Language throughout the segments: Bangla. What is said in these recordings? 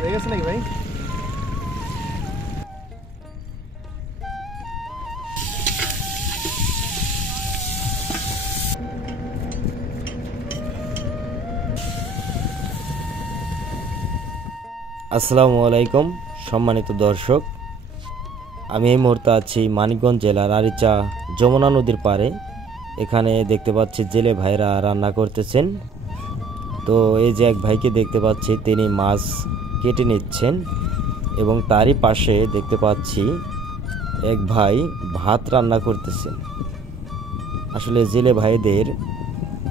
হয়ে গেছে নাকি ভাই? আসসালামু আলাইকুম সম্মানিত দর্শক, আমি এই মুহূর্তে আছি মানিকগঞ্জ জেলার আরিচা যমুনা নদীর পাড়ে। এখানে দেখতে পাচ্ছি জেলে ভাইরা রান্না করতেছেন। তো এই যে এক ভাইকে দেখতে পাচ্ছি, তিনি মাছ কেটে নিচ্ছেন এবং তারই পাশে দেখতে পাচ্ছি এক ভাই ভাত রান্না করতেছেন। আসলে জেলে ভাইদের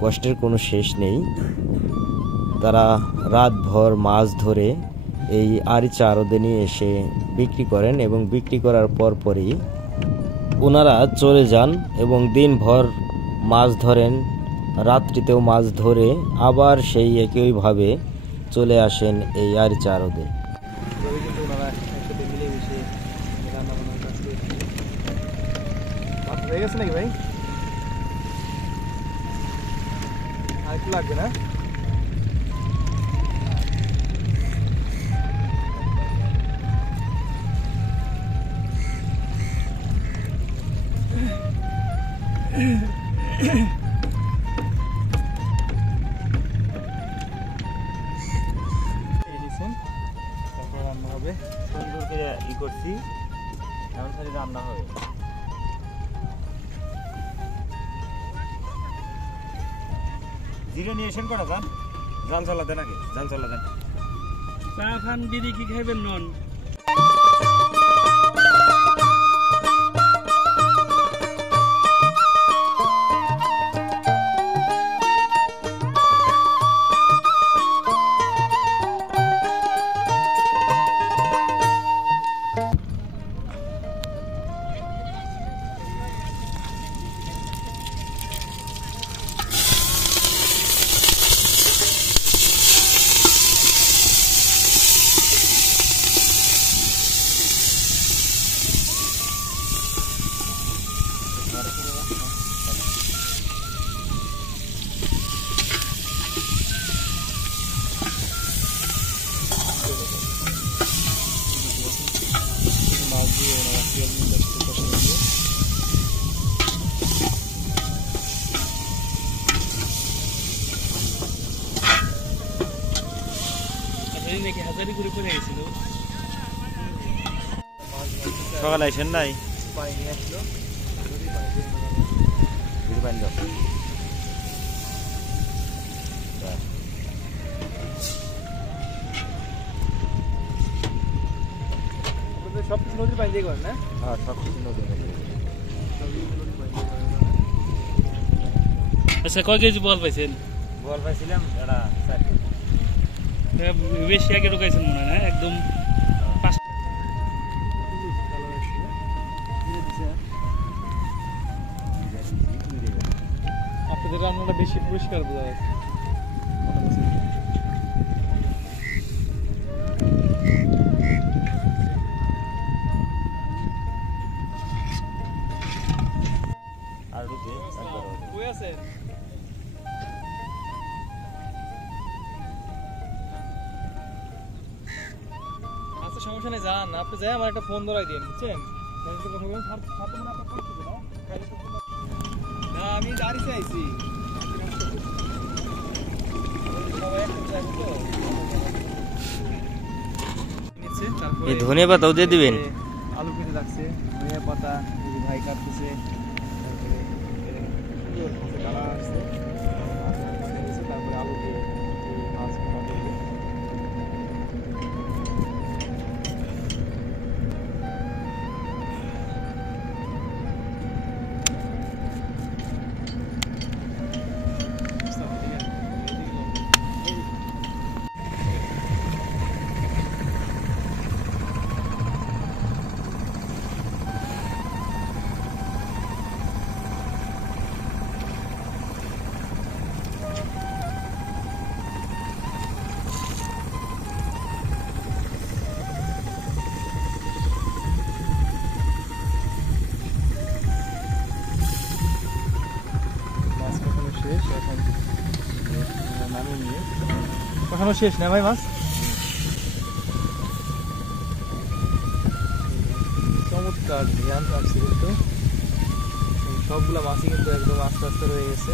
কষ্টের কোনো শেষ নেই। তারা রাতভর মাছ ধরে এই আরিচা আড়তে নিয়ে এসে বিক্রি করেন এবং বিক্রি করার পরই ওনারা চলে যান এবং দিনভর মাছ ধরেন, রাত্রিতেও মাছ ধরে আবার সেই একইভাবে চলে আসেন এই আরিচা আড়তে। হয়ে গেছে নাকি ভাই? আর একটু লাগবে না? তারপর রান্না হবে। সুন্দর করে করছি, এমন করে রান্না হবে। জিরো নিয়ে এসেন করা যান, যান চলা দেন, আগে যান চলা দেন। চা খান, বিড়ি কি খাইবেন নন? নাকি হাজারি করে পড়ে গেছিল। সকালে আইসেন নাই? পানি নিয়ে আসলো, পানি দাও। সবকিছু নদীর পানি দিয়ে করেন না? হ্যাঁ, সবকিছু নদীর পানি দিয়ে। আচ্ছা, কয় কেজি বল পাইছেন? বল পাইছিলাম এটা বেশি আগে ঢুকাইছেন মনে হয়, একদম আপনাদের রান্নাটা বেশি পরিষ্কার বোঝা যাচ্ছে। আর আছে আচ্ছা, সমস্যা নেই, যান আপনি যাই আমার একটা ফোন ধরাই দিন, বুঝছেন? না, আমি দাঁড়িয়ে চাইছি। এই ধনে পাতাও দিয়ে দিবেন। আলু কেটে লাগছে, ধনিয়া পাতা ভাই কাটতেছে, তারপরে আলু দিয়ে মাছ ভাজা করবে। কখনো শেষ না ভাই মাছ? চমৎকার ধ্যান আসছে কিন্তু সবগুলা মাছই কিন্তু একদম আস্তে আস্তে রয়ে গেছে।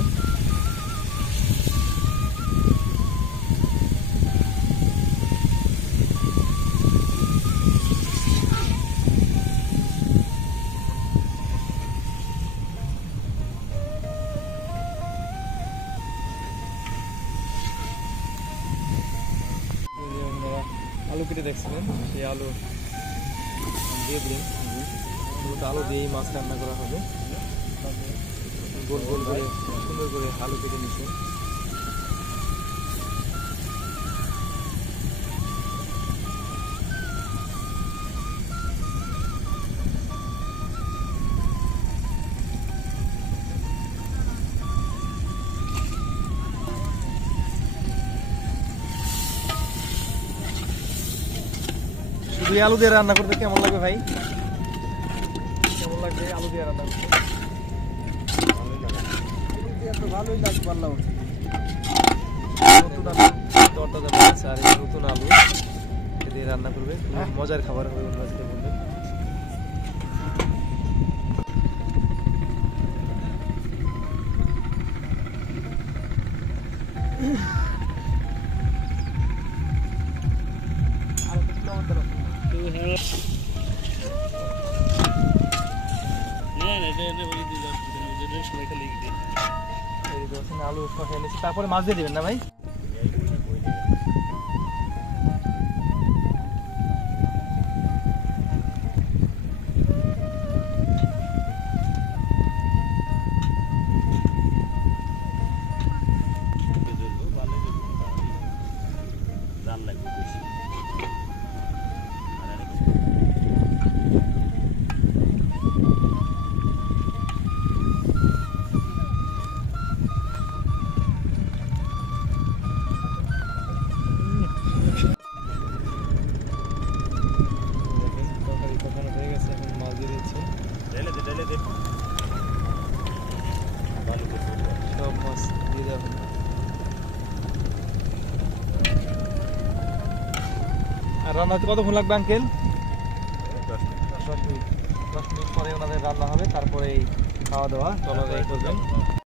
আলু কেটে দেখছিলেন, সেই আলু দিয়ে দিন, আলু দিয়েই মাছ রান্না করা হবে। গোল গোল করে সুন্দর করে আলু কেটে নিচ্ছে। শুধু আলু দিয়ে রান্না করতে কেমন লাগবে ভাই? কেমন লাগবে আলু দিয়ে রান্না করতে? ভালোই লাগবে। পারলাম নতুন আলু তরতাজা বানাচ্ছে, আর এই নতুন আলু দিয়ে রান্না করবে, মজার খাবার হবে অন্য আজকে বলবে। আলু শসা এনেছি, তারপরে মাছ দিয়ে দিবেন না ভাই? সব মাছ দিয়ে দেওয়া হবে। আর রান্না হতে কতক্ষণ লাগবে আঙ্কেল? 10 মিনিট পরে ওনাদের রান্না হবে, তারপরে খাওয়া দাওয়া চলা করবেন।